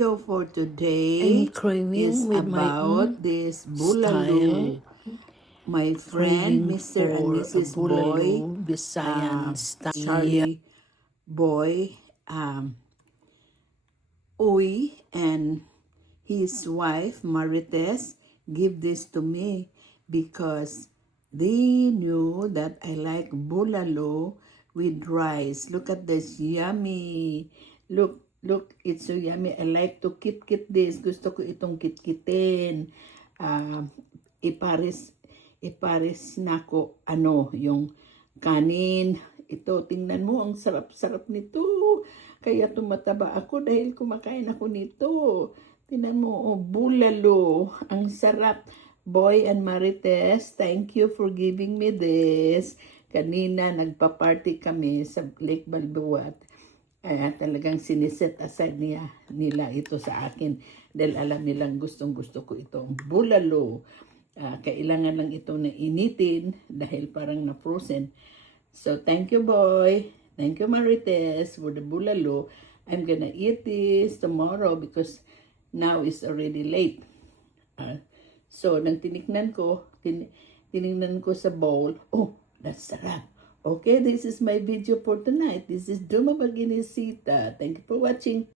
So for today I'm craving is with my own about this style, bulalo. My friend, craving Mr. and for a Mrs. Boy, bulalo Visayan style. Charlie Boy, Uy, and his wife, Marites, give this to me because they knew that I like bulalo with rice. Look at this, yummy. Look, it's so yummy. I like to kit this. Gusto ko itong kitkitin. Uh, ipares, ipares na ko, yung kanin. Ito, tingnan mo, ang sarap-sarap nito. Kaya tumataba ako dahil kumakain ako nito. Tingnan mo, oh, bulalo. Ang sarap. Boy and Marites, thank you for giving me this. Kanina, nagpa-party kami sa Lake Balbuat. Talagang siniset aside nila ito sa akin dahil alam nilang gustong-gusto ko itong bulalo. Kailangan lang ito na initin dahil parang na-frozen. So, thank you, Boy. Thank you, Marites, for the bulalo. I'm gonna eat this tomorrow because now is already late. So, nang tinignan ko sa bowl, oh, that's sarap. Okay, this is my video for tonight. This is Duma Baginisita. Thank you for watching.